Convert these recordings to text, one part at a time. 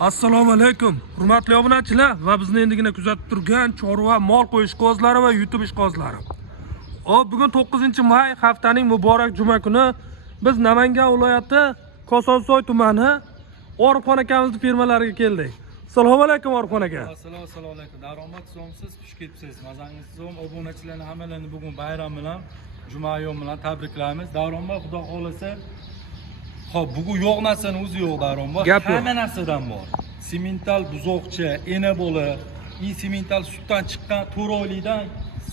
Assalomu alaykum. Hurmatli obunachilar va bizni endigina kuzatib turgan chorva, mol qo'yish qozlari va YouTube ishqozlari. Bugun 9-may haftaning muborak juma kuni biz Namangan viloyati Kosonsoy tumani Orifxon akamizning firmalariga keldik. Assalomu alaykum Orifxon aka. Assalomu alaykum. Daromad so'msiz xush kelibsiz. Mazangiz zo'm. Obunachilarni hammalarini bugun bayram bilan, juma yo'm bilan tabriklaymiz. Daromad xudo xolasa Xo'p, bugun yo'q narsani o'zi yo'q Daromad. Hamma narsadan bor. Semental buzoqcha, ena bola, semental sutdan chiqqan 4 oylikdan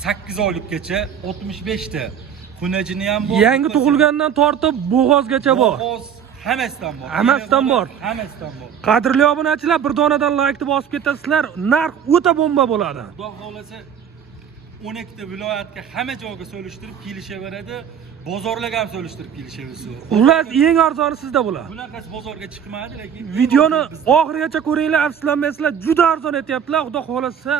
8 oylikgacha 65 ta. Xunajini ham bor. Yangi tug'ilgandan tortib bo'g'ozgacha bor. Bo'g'oz hammasidan bor. Hammasidan bor. Hammasidan bor. Qadrli obunachilar, bir donadan laykni bosib ketasizlar, narx o'ta bomba bo'ladi. Xudo xolasa 12 ta viloyatga hamma joyga solishtirib kelishaveradi. Bozorlarga ham solishtirib kelishaveradi. Xullas, eng arzoni sizda bo'ladi. Bunaqasi bozorga chiqmadi, lekin videoni oxirigacha ko'ringlar, afsuslanmaysizlar. Juda arzon etyaptilar. Xudo xolasa,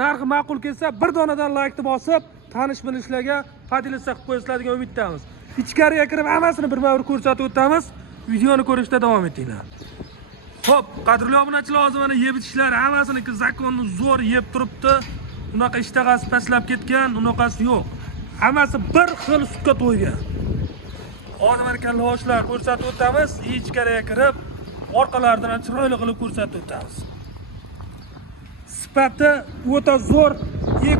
narxi ma'qul kelsa, bir donadan laykni bosib, tanish-bilishlarga fadilasa qilib qo'yasizlar degan umiddamiz. Ichkariga kirib hammasini birma-bir ko'rsatib o'tamiz. Videoni ko'rishda davom etinglar. Xo'p, qadrli obunachilar, hozir mana yeb ichishlar hammasini zakonni zo'r yeb turibdi. Unaqa ishtag'asi pastlab ketgan, unaqasi yo'q. Hammasi bir xil sutga to'ygan. Hozir mana kalloshlar ko'rsatib o'tamiz. Ichkariga kirib, orqalaridan chiroyli qilib ko'rsatib o'tamiz. Sifati o'ta zo'r,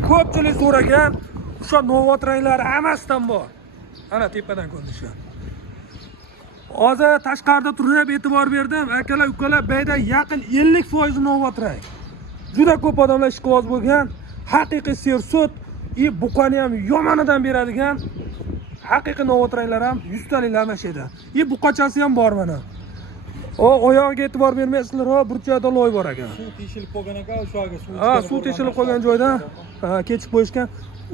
ko'pchilik so'ragan o'sha novot ranglar hammasidan bor. Ana tepadan ko'rinishi. Hozir tashqarida turib e'tibor berdim. Akalar, ukalar, bayda yaqin 50% novot rang. Juda ko'p odamlar ishqiboz bo'lgan, haqiqiy sersut, buqani ham yomonidan beradigan haqiqiy novot ranglar ham 100 taliklar mashida. Buqachasi ham bor mana. Oyog'iga e'tibor bermaysizlar, burchakda loy bor ekan. Suv teshilib qolgan ekan, o'sha yerga suv teshilib qolgan joydan kechib qo'yishgan.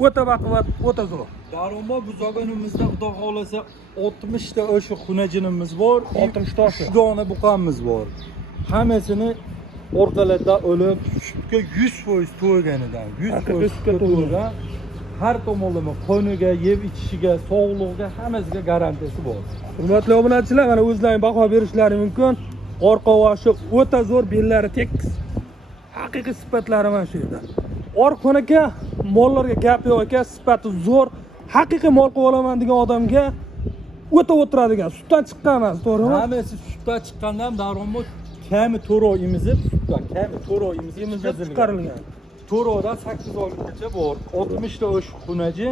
O'ta baquvvat, o'ta zo'r. Daromad bu zogonimizda xudo xolasa 60 ta o'sha xunajinimiz bor, 60 ta 3 dona buqamiz bor. Hammasini orqalarda o'lib, sutga 100% to'yganidan, 100% to'ygan. Har tomonlama qoniga, yeb ichishiga, sog'lig'iga, hammasiga garantiyasi bor. Hurmatli obunachilar, mana o'zlaring baho berishlari mumkin. Orqa oshi o'ta zo'r, bellari tekis. Haqiqiy sifatlari mana shu yerda. Orifxon aka mollarga gap yo'q aka, sifati zo'r. Haqiqiy mol qilib olaman degan odamga o'ta o'tiradigan, sutdan chiqqan emas, to'g'rimi? Hammasi sutdan chiqqandan Daromad kami 4 oy emizib, sutdan kami 4 oy emizib chiqarilgan. 4 oydan 8 oygacha bor. 60 ta o'sh xunaji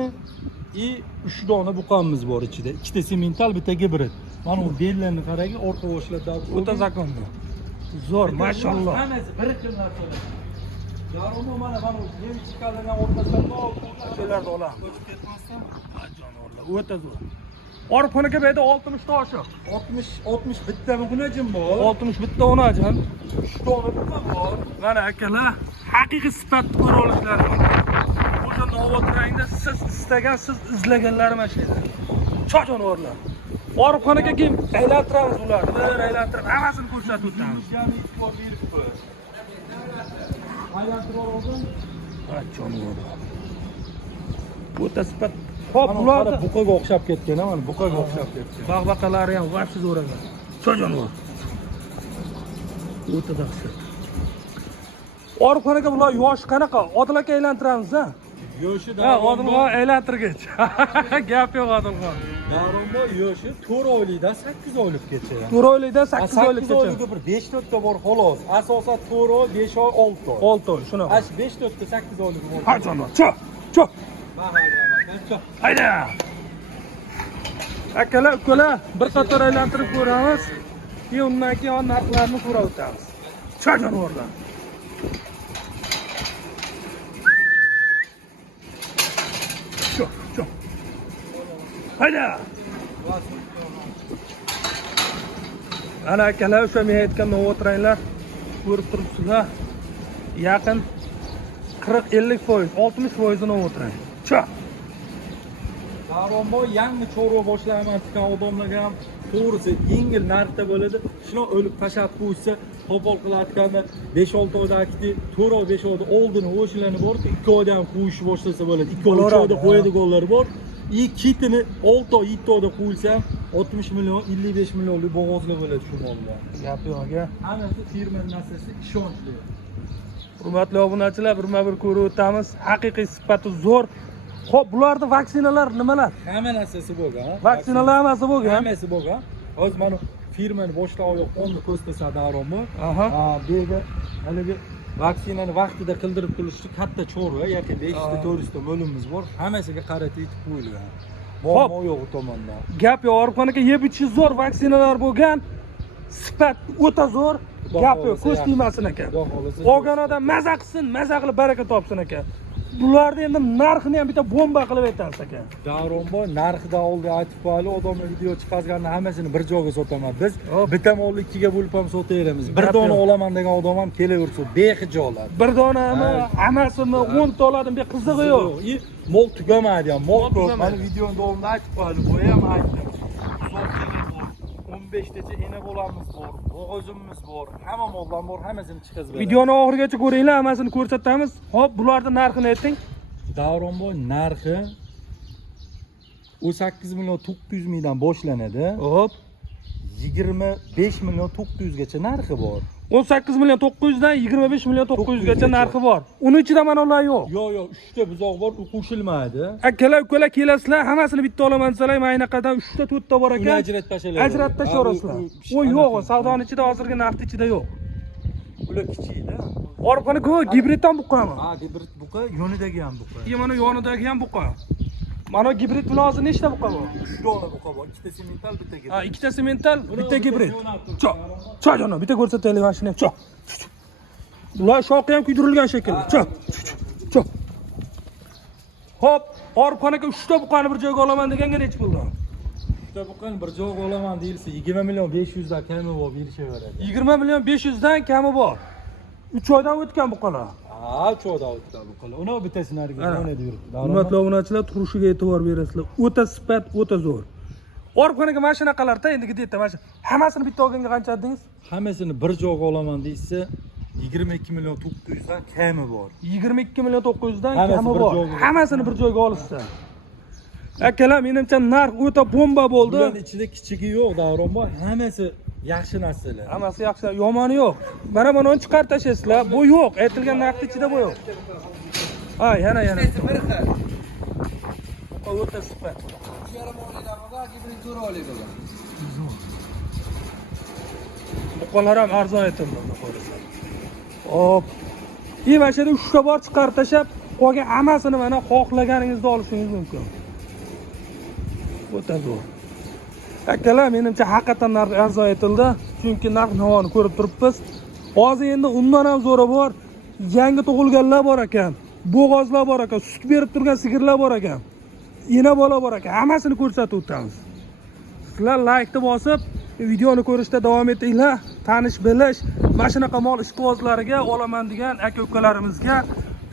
и 3 dona buqamiz bor ichida. Ikkita semental, bitta gibrid. Mana bu bellarni qarang, orqa boshlarda o'ta zakonni. Zo'r, mashalloh. Hammasi bir xil narsa. Daromad mana yem chiqqanlardan o'rtasidan o'shalarni olamiz. O'tib ketmasdan jonivorlar o'ta zo'r. Orifxon aka bayda 60 ta oshiq. 60 bitta xunajim bor. 60 bitta onajim. 3 dona buqam bor. Mana akalar, haqiqiy sifatni ko'ra olishlaringiz mumkin. O'sha novot rangda siz istagan, siz izlaganlari mana shu yerda. Jonivorlar. Orifxon aka keyin aylantiramiz ularni, bir aylantirib hammasini ko'rsatib o'tamiz. Aylantirib oldim. Jonivorlar. O'ta sifat. Xo'p, ular buqaga o'xshab ketgan, mana buqaga o'xshab ketgan. Bag'baqalari ham vaqtsiz o'ragan. Jonivor. O'ta dahshat. Orifxon aka, bular yosh qanaqa? Odil aka aylantiramiz-a? Yoshida. Odilxon aylantirgich. Gap yo'q Odilxon. Daromad yoshi 4 oylikdan 8 oylikgacha. 4 oylikdan 8 oylikgacha. 8 oylikda bir 5-4 ta bor xolos. Asosan 4 oy, 5 oy, 6 oy. 6 oy, shunaqa. 5-4 ta 8 oylik bor. Ha jonivor, cho. Hayda. Akalar, ukalar, bir qator aylantirib ko'ramiz. Undan keyin narxlarni ko'rib o'tamiz. Jonivorlar. Cho. Hayda. Ana akalar, o'sha men aytgan novot ranglar ko'rib turibsizlar. Yaqin 40-50%, 60% novot rang. Cho. Daromad yangi chorva boshlayman degan odamlarga ham to'g'risi yengil narxda bo'ladi. Shuni o'lib tashab qo'ysa, qo'pol qilayotganda 5-6 oydagi 4 oy 5 oyda oldini o'shalarni bor, 2 oyda ham qo'yishni boshlasa bo'ladi. 2 oy 3 oyda qo'yadiganlar bor. Kitini 6 oy 7 oyda qo'yilsa 60 milyon, 55 milyonlik bo'g'ozli bo'ladi shu mollar. Gap yo'q aka. Hammasi firma narsasi ishonchli. Hurmatli obunachilar, birma-bir ko'rib o'tamiz. Haqiqiy sifati zo'r. Xo'p, bularda vaksinalar nimalar? Hamma narsasi bo'lgan. Vaksinalar hammasi bo'lgan. Hammasi bo'lgan. Hozir mana firmani boshqa oyoq o'nni ko'rsatsa Davronmi? Aha. Bu yerga haligi vaksinani vaqtida qildirib turishni katta chorva, yaqin 5 ta 4 ta bo'limimiz bor. Hammasiga qarata yetib qo'yilgan. Muammo yo'q u tomondan. Gap yo'q, Orifxonaga yeb ichish zo'r vaksinalar bo'lgan. Sifat o'ta zo'r. Gap yo'q, ko'z tegmasin aka. Olgan odam maza qilsin, maza qilib baraka topsin aka. Bularni endi narxini ham bitta bomba qilib aytasiz aka. Davronboy narxidan oldin aytib qo'yali, odamlar video chiqarganini hammasini bir joyga sotaman. Biz bitta molni ikkiga bo'lib ham sotaveramiz. Bir dona olaman degan odam ham kelaversin, bexijolat. Bir donami, hammasini 10 ta oladim, bir qizig'i yo'q. Mol tugamaydi ham, mol ko'p. Mana videoning davomida aytib qo'yali, bu ham aytdim. 15 tacha ena bo'lamiz bor, bo'g'ozimiz bor, hamma moldan bor, hammasini chiqazib beramiz. Videoni oxirigacha ko'ringlar, hammasini ko'rsatamiz. Hop, bularning narxini ayting. Davronboy narxi 18 million 900 mingdan boshlanadi. Hop, 25 million 900 gacha narxi bor. 18 million 900 dan 25 million 900 gacha narxi bor. Uning ichida mana ular yo'q. Yo'q, 3 ta buzoq bor, u qo'shilmaydi. Akalar, ukalar kelasizlar, hammasini bitta olaman desalar, mana qanaqa 3 ta 4 ta bor ekan. Uni ajratib tashlaylar. Ajratib tashlaysizlar. O yo'q, savdoning ichida hozirgi narxi ichida yo'q. Ular kichikda. Orifxona ku gibriddan buqami? Ha, gibrid buqa, yonidagi ham buqa. Mana yonidagi ham buqa. Mana gibrid bilan hozir nechta buqa bor? 3 dona buqa bor, ikkita semental, bitta gibrid. Ha, ikkita semental, bitta gibrid. Cho jono, bitta ko'rsataylik mana shuni ham. Cho. Bular shoqi ham kuydirilgan shekilli. Cho. Hop, Orifxonaga 3 ta buqani bir joyga olaman deganga nech puldi? 3 ta buqani bir joyga olaman deyilsa 20 million 500 dan kami bor, berishaveradi. 20 million 500 dan kami bor. 3 oydan o'tgan buqalar. Ha, 3 oydan o'tgan buqalar. Uni bittasini ariga o'ynab yuribdi. Hurmatli obunachilar, turishiga e'tibor berasizlar. O'ta sifat, o'ta zo'r. Orifxonaga mana shunaqalarda endi deydi, mana shu hammasini bitta olganga qancha dedingiz? Hammasini bir joyga olaman deysa 22 million 900 dan kami bor. 22 million 900 dan kami bor. Hammasini bir joyga olishsa. Akalar, menimcha narx o'ta bomba bo'ldi. Bularning ichida kichigi yo'q, Davronboy. Hammasi yaxshi narsalar. Hammasi yaxshi, yomoni yo'q. Mana buni chiqarib tashlaysizlar. Bu yo'q, aytilgan narxning ichida bu yo'q. Ha, yana. O'ta sifat. Buqalar ham arzon aytildi. Hop. Mana shu yerda 3 ta bor chiqarib tashlab, qolgan hammasini mana xohlaganingizni olishingiz mumkin. O'ta zo'r. Akalar, menimcha haqiqatan narx arzon aytildi, chunki narx-navoni ko'rib turibmiz. Hozir endi undan ham zo'ri bor. Yangi tug'ilganlar bor ekan, bo'g'ozlar bor ekan, sut berib turgan sigirlar bor ekan. Ena bola bor ekan, hammasini ko'rsatib o'tamiz. Sizlar laykni bosib, videoni ko'rishda davom etinglar. Tanish bilish, mana shunaqa mol ishqibozlariga olaman degan aka-ukalarimizga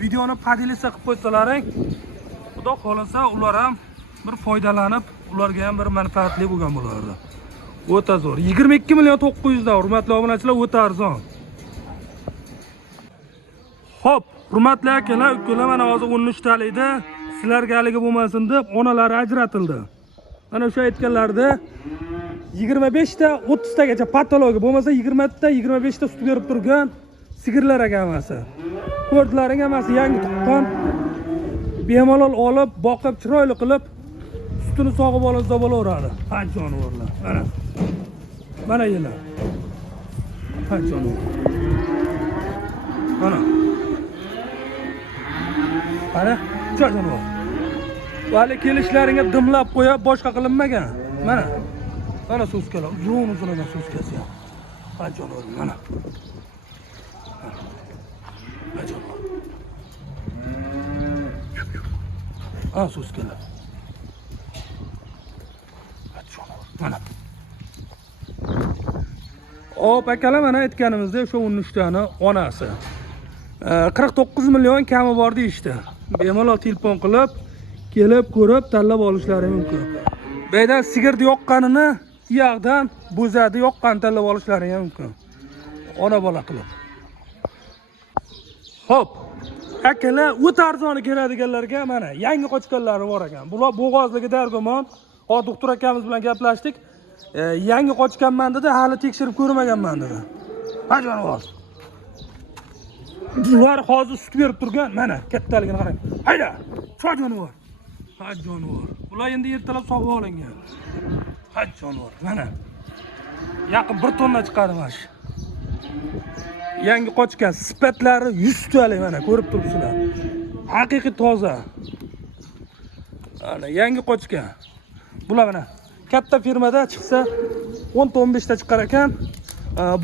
videoni podelitsiya qilib qo'ysalaring, xudo xolasa ular ham bir foydalanib, ularga ham bir manfaatli bo'lgan bo'lardi. O'ta zo'r. 22 million 900 dan, hurmatli obunachilar, o'ta arzon. Xo'p, hurmatli akalar, ukalar, mana hozir 13 talikda sizlarga haligi bo'lmasin deb onalari ajratildi. Mana o'sha aytganlarda 25 ta 30 tagacha patologiya bo'lmasa 20 ta 25 ta sut berib turgan sigirlar ekan hammasi. Ko'rdlaring hammasi yangi tuqqan. Bemalol olib, boqib, chiroyli qilib sutini sog'ib olsa bo'laveradi. Ha, jonivorlar. Mana yelar. Ha, jonivor. Mana jonivor. Vali kelishlaringga dimlab qo'yib, boshqa qilinmagan. Mana so'skalar, uzun ekan so'skasi ham. Ha, jonivor, mana. Ha, jonivor. Ha, so'skalar. Mana. Hop, akalar, mana aytganimizda o'sha 13 tani onasi. 49 million kami bor deyishdi. Bemalol telefon qilib, kelib ko'rib tanlab olishlari mumkin. Bu yerdan sigirni yoqqanini, iyog'dan bo'zadi yoqqan tanlab olishlari mumkin. Ona bola qilib. Hop. Akalar, o'ta arzoni keladiganlarga mana yangi qochganlari bor ekan. Bular bo'g'ozligi dargumon Hozir doktor akamiz bilan gaplashdik. Yangi qochganman dedi, hali tekshirib ko'rmaganman dedi. Ha jonivor. Bular hozir sut berib turgan, mana kattaligini qarang. Hayda, cho jonivor. Ha jonivor. Bular endi ertalab sog'ib olingan. Ha jonivor, mana. Yaqin 1 tonna chiqadi mana shu. Yangi qochgan sifatlari 100 talik mana ko'rib turibsizlar. Haqiqiy toza. Ana yangi qochgan. Bular mana katta firmada chiqsa 10-15 ta chiqar ekan.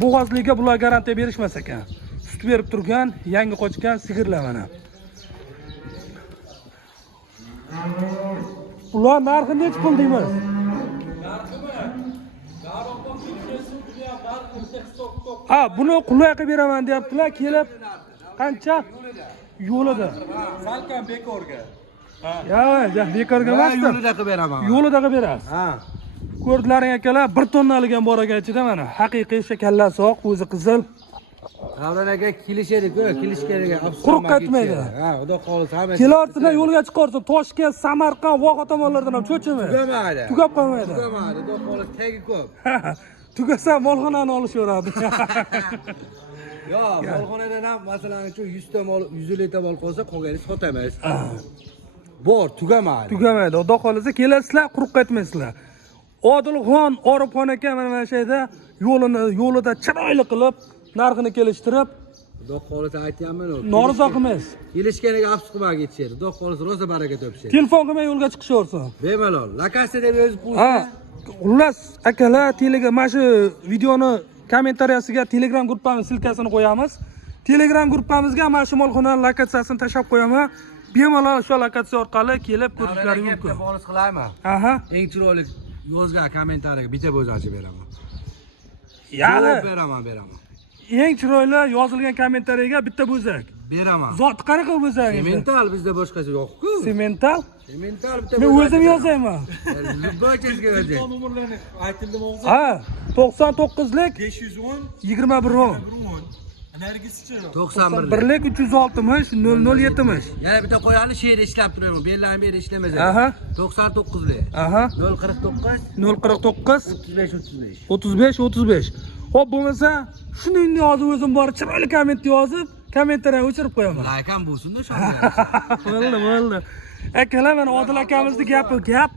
Bo'g'ozliga bular garantiya berishmas ekan. Sut berib turgan yangi qochgan sigirlar mana. Bular narxi nech pul deymiz? Ha, buni qulay qilib beraman deyaptilar, kelib qancha? Yo'lida. Salkam bekorga. Ya, bekorga emas. Yo'lida qilib beraman. Yo'lida qilib berasiz. Ha. Ko'rdlaring akalar 1 tonnalik ham bor ekan ichida mana. Haqiqiy o'sha kallasi oq, o'zi qizil. Davron aka kelishadi-ku, kelish kerak. Quruq qaytmaydi. Ha, xudo xolisa hammasi. Kelarsidan yo'lga chiqarsin, Toshkent, Samarqand, Voha tomonlardan ham cho'chimaydi. Tugamaydi. Tugab qolmaydi. Tugamaydi, xudo xolisa tagi ko'p. Tugasa molxonani olishaveradi. Yo, molxonadan ham masalan uchun 100 ta mol, 100 litr mol qolsa, qolganini sotamiz. Bor, tugamaydi. Tugamaydi. Xudo xolisa kelasizlar, quruq qaytmaysizlar. Odilxon Orifxon aka mana shu yerda yo'lida chiroyli qilib narxini kelishtirib, Xudo xolisa aytayapman. norizo qilmaysiz. Kelishganiga afsus qilmay ketishadi. Xudo xolisa rosa baraka topishadi. Telefon qilmay yo'lga chiqishaversin. Bemalol. Lokatsiya deb yozib qo'ysa. Ha, xullas akalar, mana shu videoni kommentariyasiga Telegram gruppamiz silkasini qo'yamiz. Telegram gruppamizga mana shu molxonaning lokatsiyasini tashlab qo'yaman. Bemalol o'sha lokatsiya orqali kelib ko'rishlaringiz mumkin. Bonus qilaymi? Aha. Eng chiroyli yozgan kommentariyaga bitta bo'z ochib beraman. Ya'ni beraman. eng chiroyli yozilgan kommentariyaga bitta bo'zak. Beraman. Zot qanaqa bo'zak? Semental bizda boshqasi yo'q-ku. Semental? Semental bitta Men o'zim yozayman. Bochasiga yozay. Nomerlarni aytildimi o'zi? Ha, 99lik 510 2110. Nargisichi. 91. 1lik 360 0070. Yana bitta qo'yani she'rda ishlab turaman. Bellarni beri ishlamasa. Aha. 99lik. Aha. 049 049 35 35. Xo'p, bo'lmasa, shuni yozib o'zim borib chiroyli komment yozib, kommentariya o'chirib qo'yaman. Like ham bo'lsin-da shu. Bo'ldi. Akalar, mana Odil akamizning gap.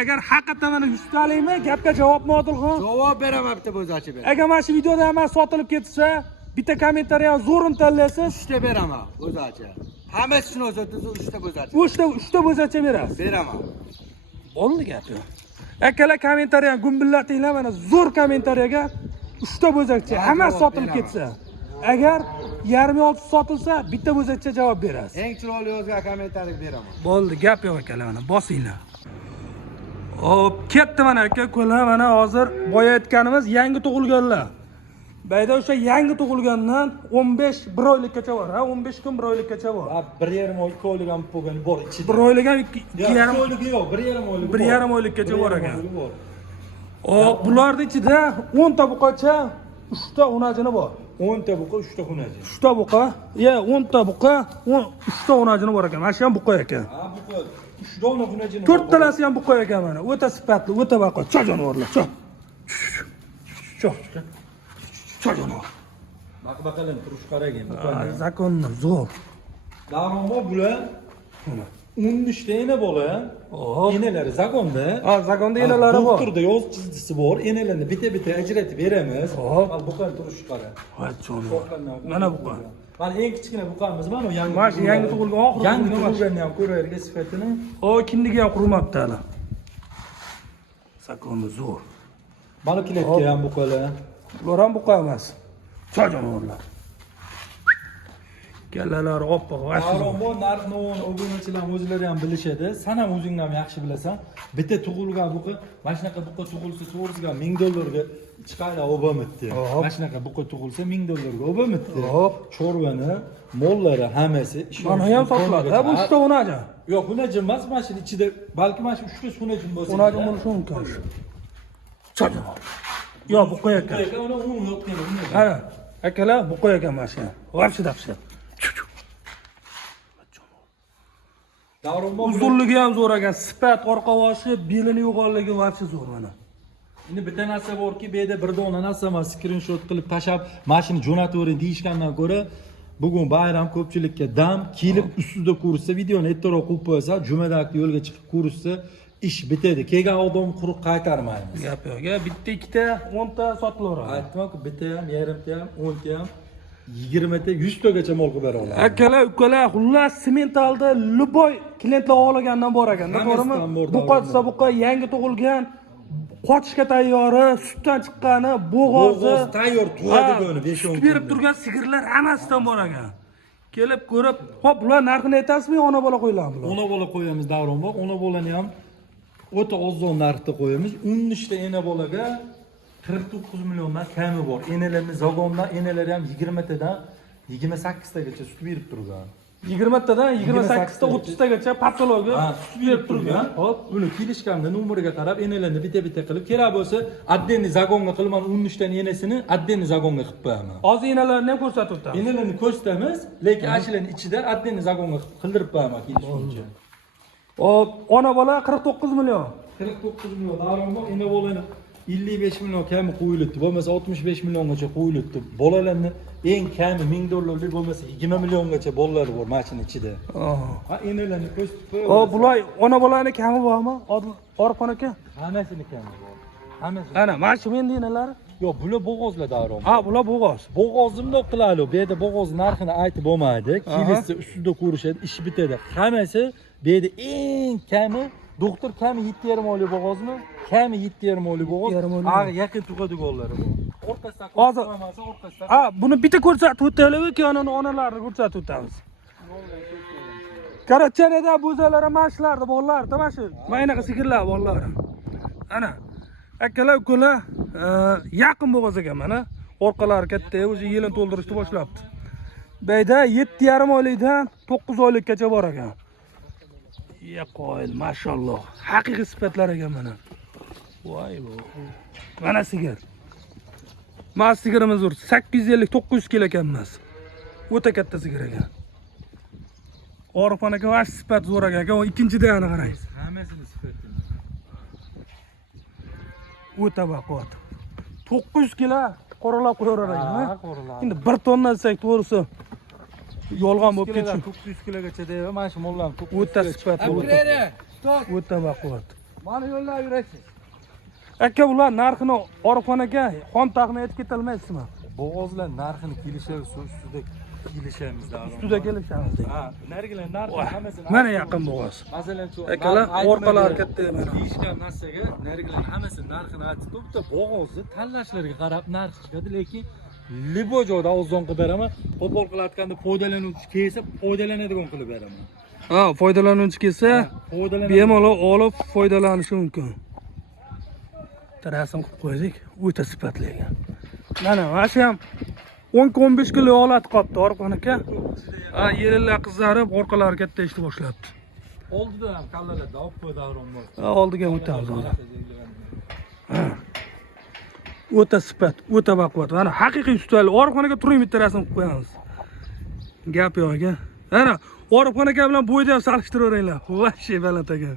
Agar haqiqatan mana 100 talikmi, gapga javobmi Odilxon? Javob beraman, bitta bo'z ochib beraman. Agar mana shu videoda hamma sotilib ketsa, bitta kommentariya zo'rini tanlaysiz. 3 ta beraman, bo'z ochib. Hammasi shuni o'zatsa 3 ta bo'z ochib. 3 ta bo'zacha berasiz. Beraman. Bo'ldi gap yo'q. Akalar kommentariyani gumbillatinglar, mana zo'r kommentariyaga 3 ta bo'zakcha hamma sotilib ketsa. Agar yarim olti sotilsa, bitta bo'zakcha javob berasiz. Eng chiroyli yozgan kommentariyaga beraman. Bo'ldi, gap yo'q akalar, mana bosinglar. Hop, ketdi mana aka, ko'la mana hozir boya aytganimiz yangi tug'ilganlar. Bayda o'sha yangi tug'ilgandan 15 1 oylikgacha bor, ha, 15 kun 1 oylikgacha bor. 1,5 oy, 2 oylik ham bo'lgan bor ichida. 1 oylik ham 2,5 oylik yo'q, 1,5 oylik. 1,5 oylikgacha bor ekan. Hop, bularning ichida 10 ta buqacha, 3 ta unajini bor. 10 ta buqa, 3 ta xunaji. 3 ta buqa, 10 ta buqa, 3 ta unajini bor ekan. Mana shu ham buqa ekan. Ha, buqa 3 dona xunajini. 4 talasi ham buqa ekan mana. O'ta sifatli, o'ta baquvvat. Cho jonivorlar, cho. Cho jonivor. Baqalan turish qaragin. Zakonni zo'r. Davronbo bular 13 ta ena bola. Enalari zagonda. Ha, zagonda enalari bor. Doktorda yoz chizdisi bor. Enalarni bitta ajratib beramiz. Al buqani turish qara. Ha, jonivor. Mana buqa. Mana eng kichkina buqamiz mana yangi. Mana shu yangi tug'ilgan oxirgi. Yangi tug'ilganni ham ko'raylik sifatini. O, kindiga ham qurmabdi hali. Zakonni zo'r. Mana kiletga ham buqalar. Ular ham buqa emas. Cho jonivorlar. Kallalari oppoq, Davronbo narx-navoni obunachilar o'zlari ham bilishadi. Sen ham o'zing ham yaxshi bilasan. Bitta tug'ilgan buqa, mana shunaqa buqa tug'ilsa to'g'risiga $1000 ga chiqadi obamitdi. Mana shunaqa buqa tug'ilsa $1000 ga obamitdi. Chorvani, mollari hammasi mana ham sotiladi. Ha, bu 3 ta unaji. Yo'q, unaji emas, mana shu ichida balki mana shu 3 ta sunajim bo'lsa. Unaji bo'lishi mumkin. Cho jonivorlar. Yo'q, buqa ekan. Uni umuman yo'qkan unaji. Ha, akalar buqa ekan mana shu. Vobshe dapshe. Davronbek Uzunligi ham zo'r ekan, sifat, orqa boshi, belini yo'g'onligi вообще zo'r mana. endi bitta narsa borki, bu yerda bir dona narsa men skrinshot qilib tashab, mashina jo'natavering deyishgandan ko'ra, bugun bayram ko'pchilikka dam kelib ustida ko'rsa, videoni ertaroq qo'yib qo'ysa, jumadagi yo'lga chiqib ko'rsa, ish bitadi. Kelgan odam quruq qaytarmaymiz. Gap yo'q. Bitta, ikkita, 10 ta sotilaveradi. Aytmoq, bitta ham, yarimta ham, 10 ta ham, 20 ta, 100 tagacha mol qilib bera olamiz. Akalar, ukalar, xullas sement aldi, luboy klientlar xohlagandan bor ekanda, to'g'rimi? Buqotsa buqa yangi tug'ilgan, qochishga tayyori, sutdan chiqqani, bo'g'ozi tayyor tug'adi buni 5-10 kun. berib turgan sigirlar hammasidan bor ekan. Kelib ko'rib, xo'p, bular narxini aytasizmi, ona bola qo'yiladi bular? Ona bola qo'yamiz Davronbek. Ona bolani ham o'ta ozon narxda qo'yamiz. 13 ta ena bolaga 49 milliondan kami bor. Enalarni zagondan, enalari ham 20 tadan 28 tagacha sut berib turgan. 20 tadan 28 ta 30 tagacha patologiya sut berib turgan. Hop, buni kelishganda nomeriga qarab enalarni bitta-bitta qilib, kerak bo'lsa, addenni zagonga qilman 13 ta enasini addenni zagonga qilib qo'yaman. Hozir enalarni ham ko'rsatib o'tamiz. Enalarni ko'rsatamiz, lekin ashilarning ichida addenni zagonga qildirib qo'yaman kelishguncha. Hop, ona bola 49 million. 49 million Davronbek, ena bolani 55 million kami qo'yilibdi, bo'lmasa 65 milliongacha qo'yilibdi. Bolalarni eng kami 1000 dollarlik bo'lmasa 20 milliongacha bolalar bor mashina ichida. Ha, enalarni ko'rsatib qo'yamiz. O, bular ona bolani kami bormi? Orifxon aka? Hammasini kami bor. Hammasi. Ana, mana shu endi enalari. Yo'q, bular bo'g'ozlar Davronbek. Ha, bular bo'g'oz. Bo'g'ozimda qiladi. Bu yerda bo'g'oz narxini aytib bo'lmaydi. Kelishsa ustida ko'rishadi, ish bitadi. Hammasi bu yerda eng kami doktor kami 7,5 oylik bo'g'ozmi? Kami 7,5 oylik bo'g'oz. Yaqin tug'adiganlari bor. O'rtasida Hozir o'rtasida. ha, buni bitta ko'rsatib o'taylik, keyin onalarini ko'rsatib o'tamiz. Qarachanada bo'zalar mashlardi, bolalarda mana shu. Mana bunaqa sigirlar bolalar. Ana. Akalar, ukalar, yaqin bo'g'oz ekan mana. Orqalari katta, o'zi yilini to'ldirishni boshlabdi. Bayda 7,5 oylikdan 9 oylikgacha bor ekan. Ya qo'yil, mashalloh. Haqiqiy sifatlar ekan mana. Voy bu. Mana sigir. Mana sigirimiz zo'r. 850-900 kilo ekanmas. O'ta katta sigir ekan. Orifxon aka va sifat zo'r ekan. Ikkinchida yana qarang. Hammasini sifatini. O'ta baquvvat. 900 kilo qoralab qo'yaverar ekan. Ha, qoralab. Endi 1 tonna desak, to'g'risi yolg'on bo'lib ketdi. 900 kilogacha deydi, mana shu mollarni 900. O'ta sifatli, o'ta baquvvat. Mana yo'llar yurasiz. Aka, ular narxini Orifxon aka xom taxmin aytib ketolmaysizmi? Bo'g'ozlar narxini kelishamiz, ustida kelishamiz Davronbek. Ustida kelishamiz. Ha, nargilar narxi hammasini. Mana yaqin bo'g'oz. Masalan, shu Akalar, orqalari katta mana. deyishgan narsaga nargilar hammasini narxini aytib turibdi. Bo'g'ozni tanlashlarga qarab narx chiqadi, lekin libo joyda arzon qilib beraman. Qo'pol qilayotganda foydalanuvchi kelsa, foydalanadigan qilib beraman. Ha, foydalanuvchi kelsa, bemalol olib foydalanishi mumkin. Rasm qilib qo'ydik, o'ta sifatli ekan. Mana shu ham 10-15 kilo olat qopti Orifxon aka. Ha, yellar qizarib, orqalari katta ishni boshlabdi. Oldida ham kallalarda olib qo'y Davronbek. Ha, oldiga o'tamiz hozir. O'ta sifat, o'ta baquvvat. Mana haqiqiy ustalik. Orifxon aka turing, bitta rasm qilib qo'yamiz. Gap yo'q ekan. Ana, Orifxon aka bilan bo'yda ham solishtiravering. Voshey baland ekan.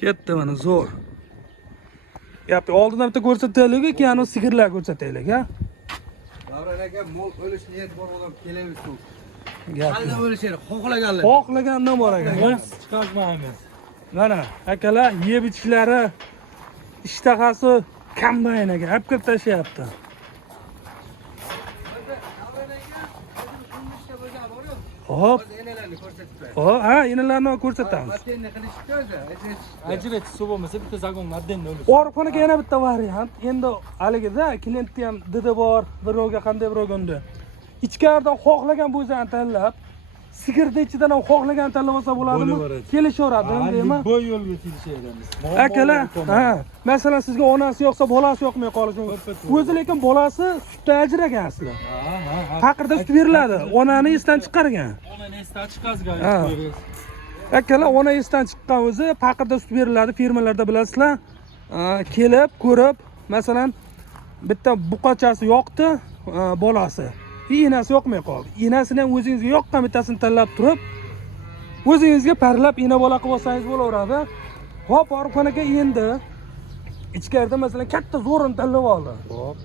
Ketdi mana zo'r. Gap oldidan bitta ko'rsataylik, keyin sigirlar ko'rsataylik, ha? Davron aka, mol o'lish niyat bor odam kelaversin. Gap. Qanday o'lishadi? Xohlaganlar. Xohlagandan bor ekan. Chiqarmaymiz. Mana akalar yeb ichishlari ishtahasi kombayn ekan, olib kelib tashlayapti. Hop. Enalarni ko'rsatib qo'y. Hop, ha, enalarni ko'rsatamiz. Patenni qilishibdi o'zi. Ajratish bo'lmasa bitta zagon addenni o'lish. Orifxon aka yana bitta variant. Endi haligida klientda ham didi bor, birovga qanday birovga unda. Ichkaridan xohlagan bo'zani tanlab, sigirni ichidan ham xohlagan tanlab olsa bo'ladimi? Kelishaveradimi deyman. Bu yo'lga kelishamiz. Akalar, ha, masalan sizga onasi yo'qsa, bolasi yo'qmay qolishi mumkin. O'zi lekin bolasi sutdan ajragan asli. Faqirda sut beriladi. Onani esdan chiqargan. Onani esdan chiqazgan. Akalar, ona esdan chiqqan o'zi faqirda sut beriladi, firmalarda bilasizlar. Kelib, ko'rib, masalan, bitta buqachasi yoqdi, bolasi. Enasi yoqmay qoldi. Enasini ham o'zingizga yoqqan bittasini tanlab turib, o'zingizga parlab ina bola qilib olsangiz bo'laveradi. Hop, orifxonaga endi ichkarida masalan katta zo'rini tanlab oldi. Hop,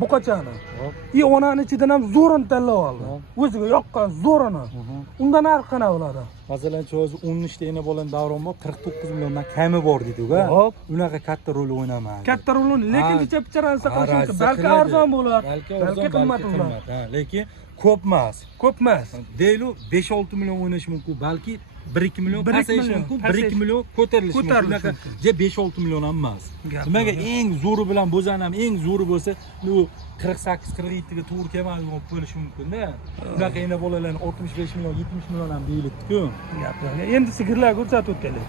Buqachani. hop. Onani ichidan ham zo'rini tanlab oldi. O'ziga yoqqan zo'rini. Undan narx qanaqa bo'ladi? Masalan, hozir 13 ta ena bolani davron bor, 49 milliondan kami bor dedi-ku. Hop. Unaqa katta rol o'ynamaydi. Katta rolini, lekin Ha. bicha-bicharansa qilish mumkin. Qarasa Balki qiladi. arzon bo'lar, balki qimmat bo'lar. Ha, lekin ko'p emas. Ko'p emas. Deylu 5-6 million o'ynash mumkin, balki 1-2 million 1-2 pasayishi million, mumkin, pasayish. 1-2 million ko'tarilishi mumkin. Ko'tarilishi Unaqa mumkin. je 5-6 million ham emas. Gap Nimaga bor. eng zo'ri bilan bo'zan ham eng zo'ri bo'lsa, u 48-47 ga to'g'ri kelmaydigan bo'lib bo'lishi mumkin-da. Unaqa ena bolalarni 65 million, 70 million ham deyilibdi-ku. Gap yo'q. Endi sigirlar ko'rsatib o'taylik.